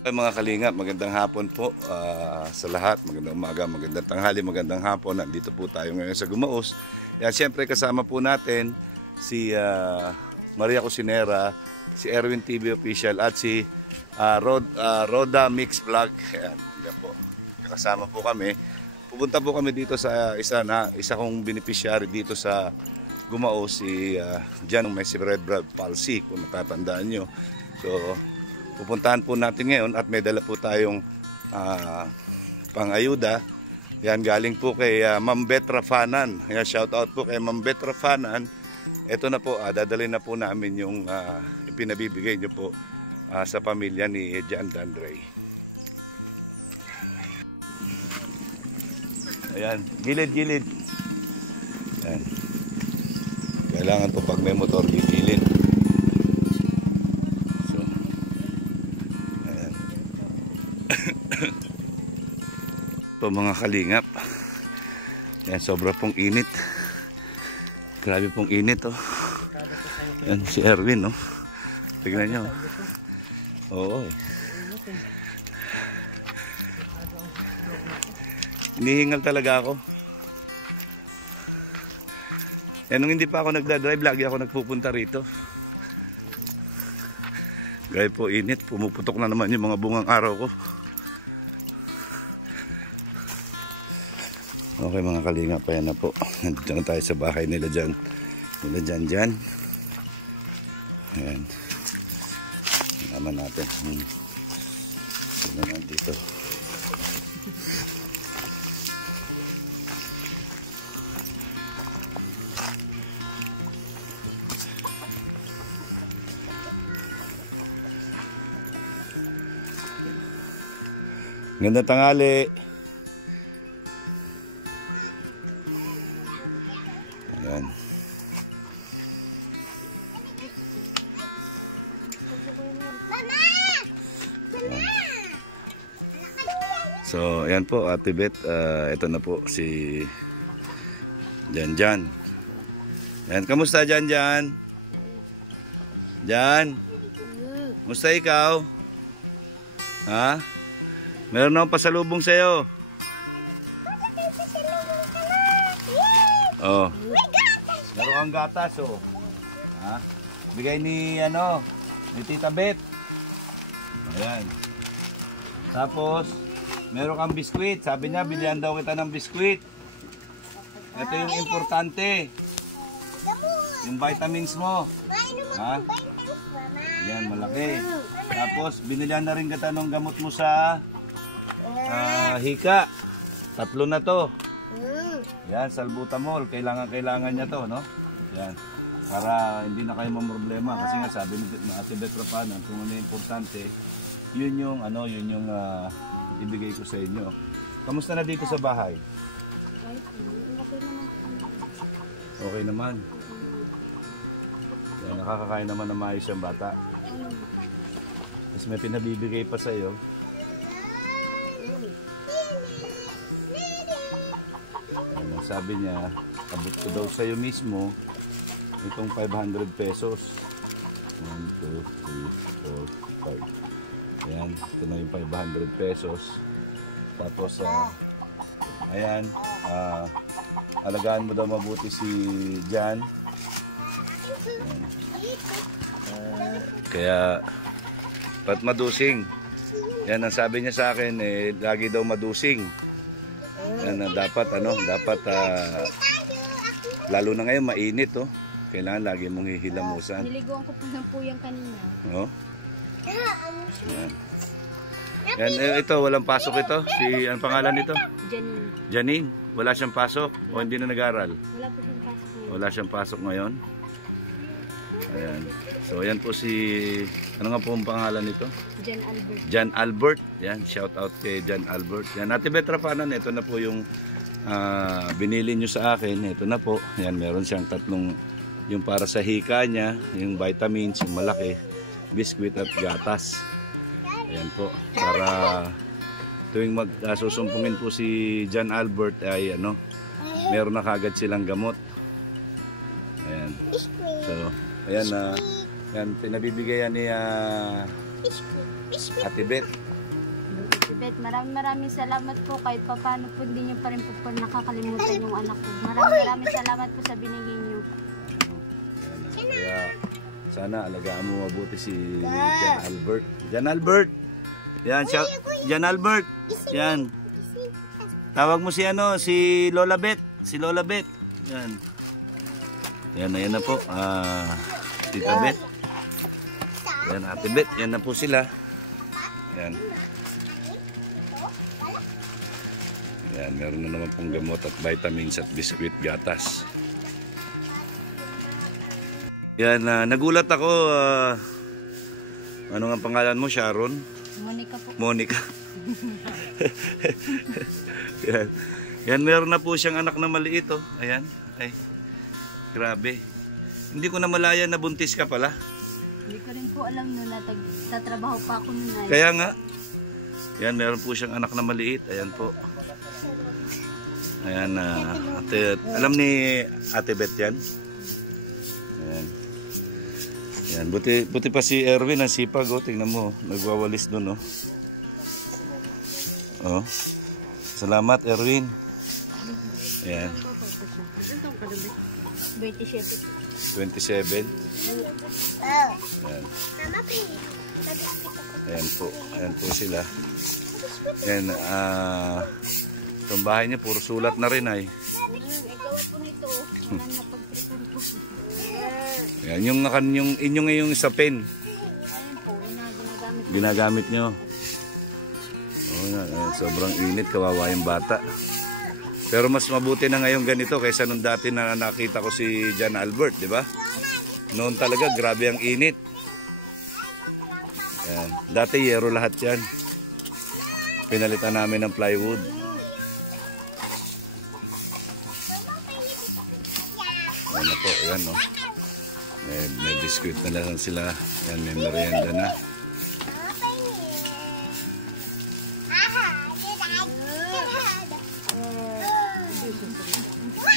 Ay, mga kalingap, magandang hapon po sa lahat. Magandang umaga, magandang tanghali, magandang hapon. Nandito po tayo ngayon sa Gumaos. Yan, siyempre kasama po natin si Maria Cusinera, si Erwin TV Official at si Roda Mix Vlog. Yan, yan po. Kasama po kami. Pupunta po kami dito sa isa kong beneficiary dito sa Gumaos, si Jan, may cerebral palsy, kung natatandaan nyo. So, pupuntahan po natin ngayon at may dala po tayong pang-ayuda. Yan, galing po kay Ma'am Betra Fanan. Yan, shout out po kay Ma'am Betra Fanan. Ito na po, dadalhin na po namin yung ipinabibigay nyo po sa pamilya ni Jan Dandray. Ayan, gilid-gilid. Ayan. Kailangan po pag may motor, gilid. Po mga kalingap, yan, sobra pong init, grabe pong init, oh. Yan si Erwin, oh. Tignan nyo, oo, hinihingal talaga ako. Yan, nung hindi pa ako nagdadrive, lagi ako nagpupunta rito. Grabe po init, pumuputok na naman yung mga bungang araw ko. Okay mga kalingap, ayan na po. Nandito na tayo sa bahay nila dyan. Dyan. Ayan. Naman natin. Sino nandito? Ganda tanghali. Ayan. Ayan. So, ayan po, Ate Beth. Ito na po si Jan. Ayan, kamusta Jan? Jan? Kamusta ikaw? Ha? Meron akong pasalubong sa'yo. Oh. Meron kang gatas, oh. Ha? Bigay ni Tita Beth. Ayan. Tapos meron kang biskwit. Sabi niya bilihan daw kita ng biskwit. Ito yung importante. Yung vitamins mo. Ha? Yan, malaki. Tapos binilihan na rin kita ng gamot mo sa hika. 3 na to. Yan, salbutamol. Kailangan niya to, no? Yan. Para hindi na kayo mamroblema. Kasi nga sabi ni Ate Betra Fanan, kung ano yung importante, yun yung ibigay ko sa inyo. Kamusta na dito sa bahay? Okay naman. Yan, nakakakain naman na maayos yung bata. Tapos may pinabibigay pa sa iyo. Sabi niya, abot ko daw sa'yo mismo itong 500 pesos. 1, 2, 3, 4, 5. Ayan, ito na yung 500 pesos. Tapos, ayan, alagaan mo daw mabuti si Jan. Ayan. Kaya, pat madusing. Yan ang sabi niya sa akin, lagi daw madusing. Yan, dapat lalo na ngayon mainit, oh. Kailangan lagi mong hihilamusan. Niliguan ko pa ng puyang kanina. Oh. Yan, ito walang pasok ito. Ang pangalan nito? Janine. Wala siyang pasok o hindi na nag-aral? Wala po siyang pasok ngayon. Wala siyang pasok ngayon. Ayan. So ayan po ano nga po ang pangalan nito? Jan Albert. Yan, shout out kay Jan Albert. Yan, Ate Betra Fanan, ito na po yung binili nyo sa akin. Ito na po. Yan, meron siyang 3 yung para sa hika niya, yung vitamins, yung malaki, biskwit at gatas. Ayan po, para tuwing magsusumpungin po si Jan Albert ay meron na kagad silang gamot. Ayan. So, ayan yan, pinabibigay yan ni Ate Beth. Ate Beth, maraming salamat po. Kahit paano po hindi niyo pa rin po nakakalimutan yung anak ko. Maraming salamat po sa binigay niyo. Kaya sana alagaan mo mabuti si Jan Albert. Jan Albert! Yan, siya, Jan Albert! Yan. Tawag mo si si Lola Beth. Si Lola Beth. Yan. Yan, ayan na po. Tita Beth. Yan, Ate Beth. Yan na po sila. Yan. Yan, meron na naman pong gamot at vitamins at biskuit, gatas. Yan, nagulat ako. Ano nga pangalan mo, Sharon? Monica po. Monica. Yan. Yan, meron na po siyang anak na maliit, oh. Ayan. Ay, grabe. Hindi ko na malaya na buntis ka pala. Hindi ko rin po alam noon na tatrabaho pa ako noon. Kaya nga. Yan, meron po siyang anak na maliit. Ayan po. Ayan, alam ni Ate Beth yan. Ayan. Ayan, buti pa si Erwin ang sipag, oh. Tingnan mo, nagwawalis doon, oh. Oh. Salamat, Erwin. Ayan. 27. Ayan. Ayan po. Ayan po sila. Ayan, itong bahay niya, puro sulat na rin ay. Gawa po nito. Wala na pagtripan po. Ayan, yung inyong ngayong sa pen. Ayun po, ginagamit. Ginagamit nyo. Sobrang init, kawawa yung bata. Pero mas mabuti na ngayon ganito kaysa nung dati na nakita ko si Jan Albert, di ba? Noon talaga, grabe ang init. Ayan. Dati yero lahat yan. Pinalitan namin ng plywood. Ayan na po, ayan, no? May biskuit na lang sila. Ayan, may merienda na.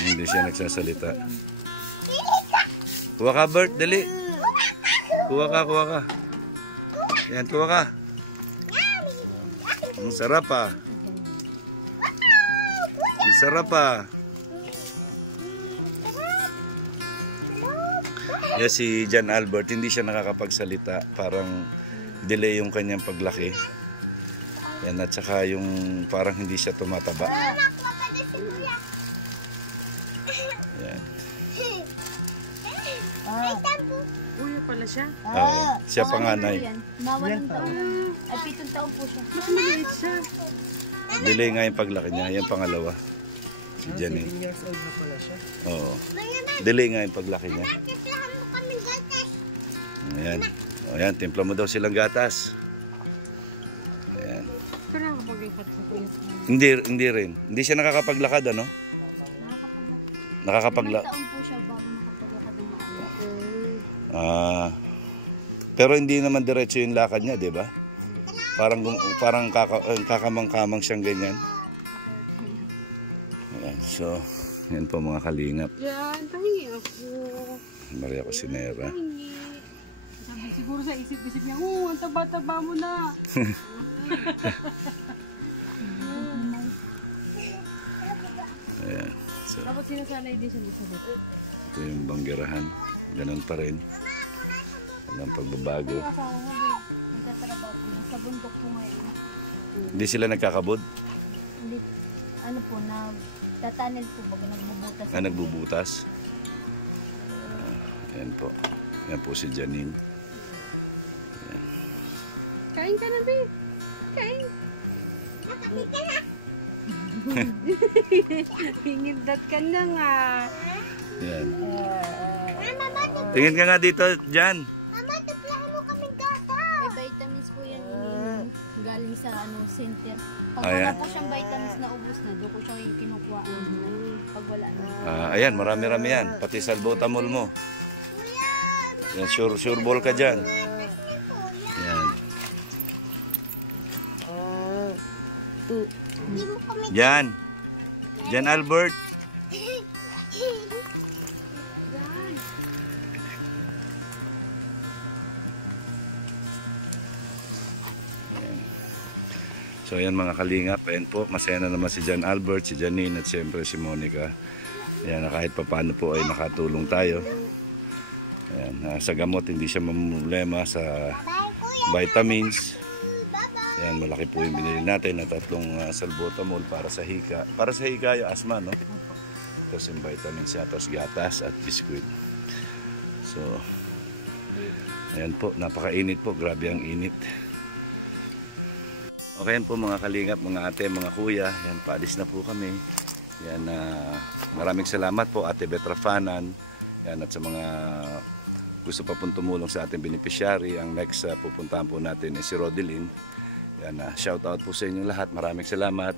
Hindi siya nagsasalita. Kuha ka, Bert, dali. Kuha ka. Yan, kuha ka. Ang sarap, ah. Ang sarap, ah. Yeah, si Jan Albert, hindi siya nakakapagsalita. Parang delay yung kanyang paglaki. Yan, at saka yung parang hindi siya tumataba. Yan. Uyo pala siya. Siya panganay. Nawalong taon. Ay, 7 taon po siya. Mas maliit siya. Delay nga yung paglaki niya. Yan pangalawa. Si Janine. 7 years old na pala siya. Oo. Delay nga yung paglaki niya. Ayan. O yan, timpla mo daw silang gatas. Ayan. Pero nakapag-ikat mo po yun. Hindi rin. Hindi siya nakakapaglakad, ano? Nakakapaglakad. 5 taon po siya bago nakapaglakad ng maayos. Pero hindi naman diretso yung lakad niya, di ba? Parang kakamang-kamang siyang ganyan. Ayan. So, yan po mga kalingap. Yan, tahingi ako. Maria Cosinera. Tahingi. Sabi siguro sa isip-isip niya, ang taba-taba mo na. Ayan. So, Dapat sinasanay din siya salit. ito yung banggerahan. Ganun pa rin. Walang pagbabago. Yung asawa mo, babe, nagtatrabaho po sa bundok po ngayon. Hindi sila nagkakabod? Hindi, ano po, nagtatanil po, baga nagbubutas. Nagbubutas? Ayan po. Ayan po si Janine. Kain ka na, babe. Kain. Hingindat ka na nga. Ayan. Tingin ka nga dito, Jan. Mama, tuplahan mo kaming gata. May vitamins po yan galing sa center. Pag wala Ayan. po siyang vitamins na ubos na, doon ko siya yung kinukuha. Pag wala na. Ayan, marami-rami yan. Pati salbutamol mo. Yan, sure ball ka dyan. Yan. Jan. Jan Albert. So ayan mga kalingap, ayan po, masaya na naman si John Albert, si Janine at siyempre si Monica. Ayan, kahit papaano po ay nakatulong tayo. Ayan, sa gamot hindi siya mamumblema, sa vitamins. Ayan, malaki po yung binili natin na 3 salbutamol para sa hika. Para sa hika yung asma, no? Tapos yung vitamins niya, tapos gatas at biskuit. So, ayan po, napakainit po, grabe ang init. Okay yan po mga kalingap, mga ate, mga kuya. Yan, paalis na po kami. Yan, maraming salamat po Ate Betrafanan. Yan, at sa mga gusto pa pong tumulong sa ating beneficiary. Ang next pupuntahan po natin is si Rodeline. Yan, shout out po sa inyo lahat. Maraming salamat.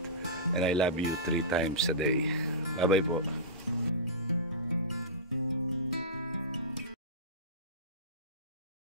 And I love you 3 times a day. Bye bye po.